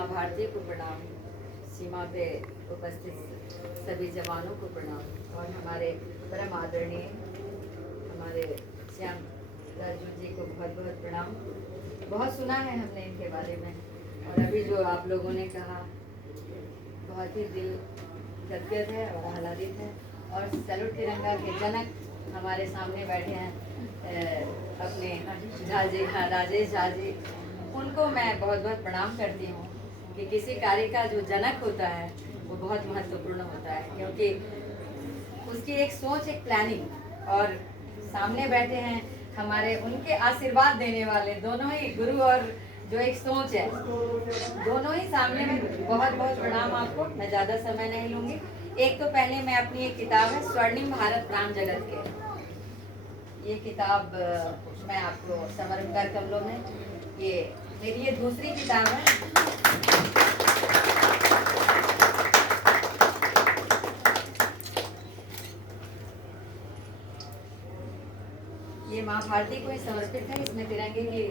माँ भारती को प्रणाम, सीमा पे उपस्थित सभी जवानों को प्रणाम और हमारे परम आदरणीय हमारे श्याम अर्जुन जी को बहुत बहुत प्रणाम। बहुत सुना है हमने इनके बारे में और अभी जो आप लोगों ने कहा बहुत ही दिल गदगद है और आह्लादित है। और सैल्यूट तिरंगा के जनक हमारे सामने बैठे हैं अपने झा जी, हाँ राजेश झा जी, उनको मैं बहुत बहुत प्रणाम करती हूँ कि किसी कार्य का जो जनक होता है वो बहुत महत्वपूर्ण होता है, क्योंकि उसकी एक सोच, एक प्लानिंग, और सामने बैठे हैं हमारे उनके आशीर्वाद देने वाले दोनों ही गुरु और जो एक सोच है, दोनों ही सामने में। बहुत बहुत प्रणाम आपको। मैं ज़्यादा समय नहीं लूँगी। एक तो पहले मैं अपनी एक किताब है स्वर्णिम भारत प्राण जगत के, ये किताब मैं आपको समर्पित कर कमलों में, ये मेरी ये दूसरी किताब है। ये माँ भारती को ही समर्पित है। इसमें तिरंगे की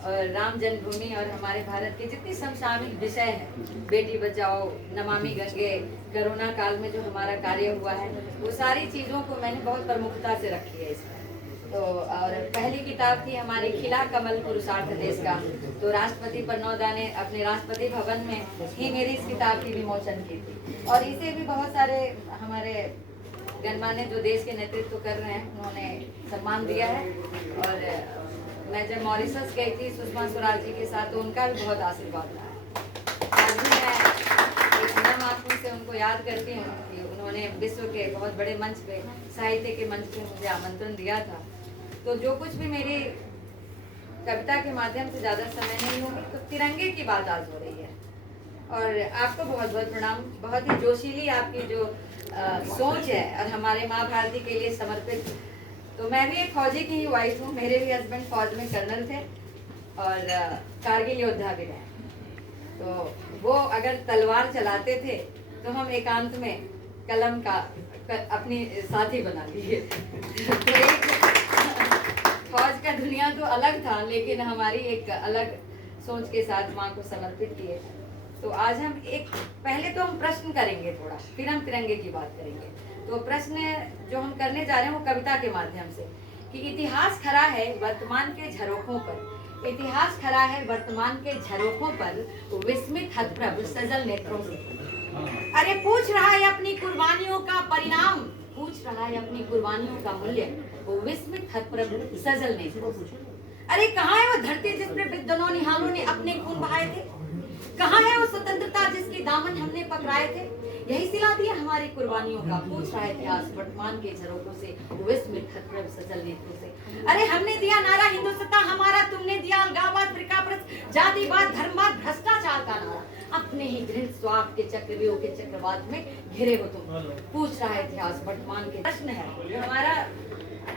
और राम जन्मभूमि और हमारे भारत के जितनी समसामयिक विषय हैं, बेटी बचाओ, नमामि गंगे, कोरोना काल में जो हमारा कार्य हुआ है, वो सारी चीज़ों को मैंने बहुत प्रमुखता से रखी है इसमें। तो और पहली किताब थी हमारी खिला कमल पुरुषार्थ देश का, तो राष्ट्रपति प्रणोदा ने अपने राष्ट्रपति भवन में ही मेरी इस किताब की विमोचन की थी। और इसे भी बहुत सारे हमारे गणमान्य जो देश के नेतृत्व कर रहे हैं उन्होंने सम्मान दिया है। और मैं जब मॉरिशस गई थी सुषमा स्वराज जी के साथ, तो उनका भी बहुत आशीर्वाद रहा है। आज भी मैं एक नम आंखों से उनको याद करती हूँ कि उन्होंने विश्व के बहुत बड़े मंच पे, साहित्य के मंच पे मुझे आमंत्रण दिया था। तो जो कुछ भी मेरी कविता के माध्यम से ज़्यादा समय नहीं होगी, तो तिरंगे की बात आज हो रही है। और आपको बहुत बहुत प्रणाम। बहुत ही जोशीली आपकी जो सोच है और हमारे माँ भारती के लिए समर्पित। तो मैं भी एक फौजी की ही वाइफ हूँ। मेरे भी हस्बैंड फौज में कर्नल थे और कारगिल योद्धा भी रहे। तो वो अगर तलवार चलाते थे तो हम एकांत में कलम का अपनी साथी बना लिए। तो एक फौज का दुनिया तो अलग था, लेकिन हमारी एक अलग सोच के साथ माँ को समर्पित किए। तो आज हम एक पहले तो हम प्रश्न करेंगे थोड़ा, फिर हम तिरंगे की बात करेंगे। तो प्रश्न जो हम करने जा रहे हैं वो कविता के माध्यम से, कि इतिहास खड़ा है वर्तमान के झरोखों पर, इतिहास खड़ा है वर्तमान के झरोखों पर, विस्मित हतप्रभ सजल नेत्रों से। अरे पूछ रहा है अपनी कुर्बानियों का परिणाम, पूछ रहा है अपनी कुर्बानियों का मूल्य, वो विस्मित हतप्रभ सजल नेत्रों से। अरे कहाँ है वो धरती जिस पे विद्वानों निहालों ने अपने खून बहाए थे? कहाँ है वो स्वतंत्रता जिसकी दामन हमने पकड़ाए थे? यही सिला दिया हमारी कुर्बानियों का, पूछ रहा है इतिहास वर्तमान के झरोखों से, विस्मित हतप्रभ सजल नेत्रों से। अरे हमने दिया नारा हिंदुस्ता हमारा, तुमने दिया अलगाववाद, फिरकापरस्त, जातिवाद, धर्मवाद, भ्रष्टाचार का नारा। अपने ही घृणित स्वार्थ के चक्रव्यूह के चक्रवात में घिरे हो तुम, पूछ रहा है इतिहास वर्तमान के। प्रश्न है हमारा,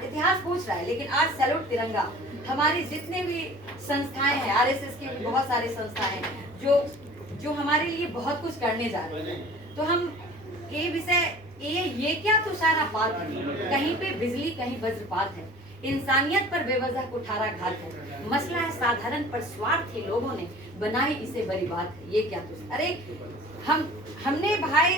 इतिहास पूछ रहा है। लेकिन आज सैल्यूट तिरंगा हमारी जितने भी संस्थाएं हैं, आरएसएस की भी बहुत सारी संस्थाएं हैं जो हमारे लिए बहुत कुछ करने जा रहे हैं। तो हम ये विषय, ये क्या तुषारापात है, कहीं पे बिजली कहीं वज्रपात है, इंसानियत पर बेवजह कुठाराघात है, मसला है साधारण पर स्वार्थी लोगों ने बनाई इसे बड़ी बात है, ये क्या अरे हमने भाई,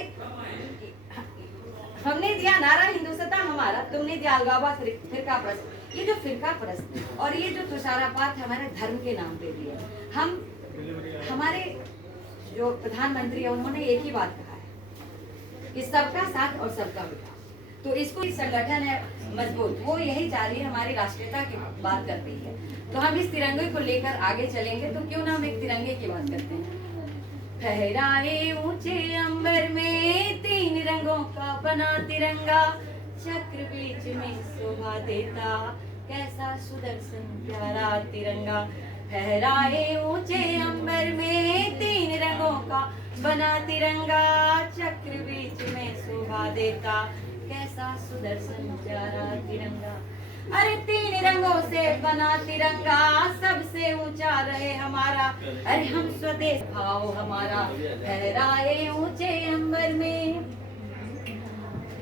हमने दिया नारा हिंदुस्तान हमारा, तुमने दिया अलगाववाद, फिरकापरस्त। ये जो फिरकापरस्त और ये जो तुषारापात हमारे धर्म के नाम पे भी है। हम हमारे जो प्रधानमंत्री है उन्होंने एक ही बात कहा है कि सबका साथ और सबका विकास। तो इसको इस संगठन है मजबूत, वो यही चाह रही है, हमारी राष्ट्रीयता की बात कर रही है। तो हम इस तिरंगे को लेकर आगे चलेंगे। तो क्यों ना हम एक तिरंगे की बात करते हैं। फहराए ऊंचे अंबर में तीन रंगों का बना तिरंगा, चक्र बीच में शोभा देता, कैसा सुदर्शन प्यारा तिरंगा। फहराए ऊंचे अंबर में तीन रंगों का बना तिरंगा, चक्र बीच में शोभा देता, कैसा सुदर्शन प्यारा तिरंगा। अरे तीन रंगों से बना तिरंगा सबसे ऊंचा रहे हमारा, अरे हम स्वदेश भाव हमारा फहराए ऊंचे अंबर में,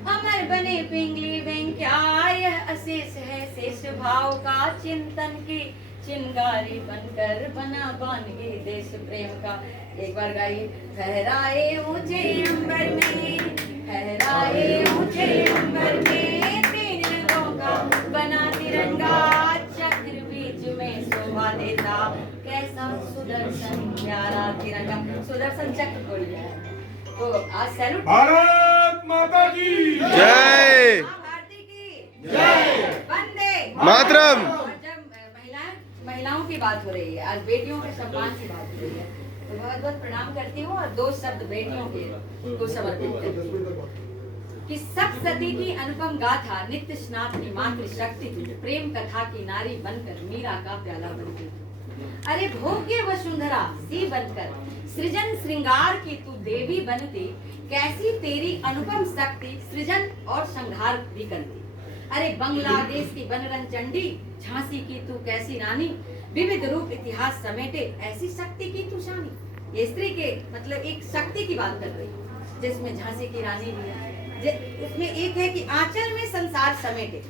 अमर बने पिंगली वेंक्या, यह अशेष है शेष भाव का चिंतन की चिंगारी बनकर बना बानगी देश प्रेम का। एक बार गाइए। फहराए ऊंचे अंबर में, फहराए ऊंचे अंबर में, तीन रंगों का बना तिरंगा, चक्र बीच में शोभा देता, कैसा सुदर्शन प्यारा तिरंगा। सुदर्शन चक्र को लिया है। तो आज सैल्यूट। भारत माता की जय। भारती की जय। वंदे मातरम। और जब महिलाओं की बात हो रही है, आज बेटियों के सम्मान की बात हो रही है, तो बहुत बहुत प्रणाम करती हूँ और दो शब्द बेटियों के को समर्पित करती हूँ कि सब सती की अनुपम गाथा, नित्य स्नातनी मातृ शक्ति तू, प्रेम कथा की नारी बनकर मीरा का प्याला बनती तू। अरे भोग्य वसुंधरा सी बनकर सृजन श्रृंगार की तू देवी बनती, कैसी तेरी अनुपम शक्ति सृजन और संहार भी करती। अरे बांग्लादेश की बनरन चंडी, झांसी की तू कैसी रानी, विविध रूप इतिहास समेटे, ऐसी शक्ति की तू शानी। ये स्त्री के मतलब एक शक्ति की बात कर रही है, जिसमें झांसी की रानी भी है। उसमें एक है कि आंचल में संसार समेटे,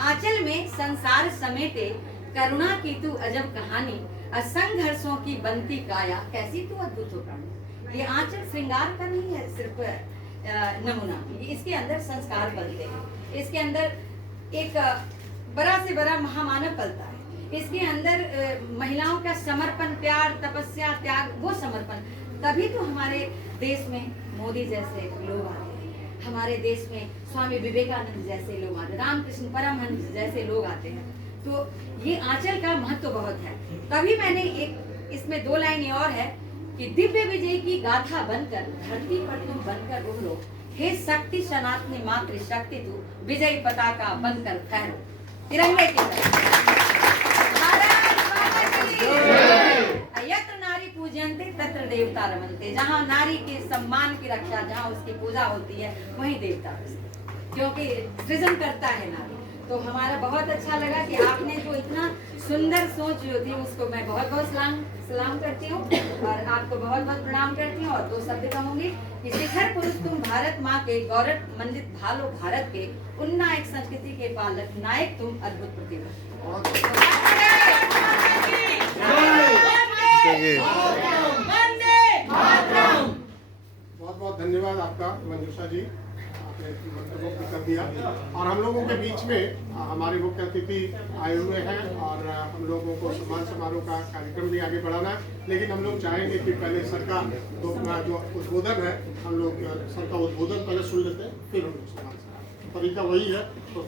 आंचल में संसार समेटे, करुणा की तू अजब कहानी, असंघर्षों की बनती काया, कैसी तू अद्भुत हो प्राणी। ये आंचल श्रृंगार का नहीं है सिर्फ नमूना, इसके अंदर संस्कार पलते हैं, इसके अंदर एक बड़ा से बड़ा महामानव पलता है, इसके अंदर महिलाओं का समर्पण, प्यार, तपस्या, त्याग, वो समर्पण। तभी तो हमारे देश में मोदी जैसे लोग आते हैं, हमारे देश में स्वामी विवेकानंद जैसे लोग आते हैं, रामकृष्ण परमहंस जैसे लोग आते हैं। तो ये आंचल का महत्व बहुत है। तभी मैंने एक इसमें दो लाइन और है कि दिव्य विजय की गाथा बनकर धरती पर तुम बनकर उभरो, हे शक्ति सनातनी मातृ शक्ति तू, विजय पताका बनकर फहरो तिरंगे की तरह। भारत माता की यत्र नारी पूजयन्ते तत्र देवता रमन्ते। जहाँ नारी के सम्मान की रक्षा, जहाँ उसकी पूजा होती है, वहीं देवता बसते, क्योंकि सृजन करता है नारी। तो हमारा बहुत अच्छा लगा कि आपने जो इतना सुंदर सोच जो थी, उसको मैं बहुत बहुत सलाम करती हूँ और आपको बहुत बहुत प्रणाम करती हूँ। और दो शब्द कहूंगी कि शिखर पुरुष तुम भारत माँ के, गौरव मंडित भालो भारत के, उन्नायक संस्कृति के पालक, नायक तुम अद्भुत प्रतिभा। बहुत बहुत धन्यवाद आपका मंजूषा जी, आपने मंतव्य भी कर दिया। और हम लोगों के बीच में हमारे मुख्य अतिथि आए हुए हैं और हम लोगों को सम्मान समारोह का कार्यक्रम भी आगे बढ़ाना है। लेकिन हम लोग चाहेंगे कि पहले सर का जो उद्बोधन है, हम लोग सर का उद्बोधन पहले सुन लेते हैं, फिर हम लोग सम्मान समारोह। तरीका वही है।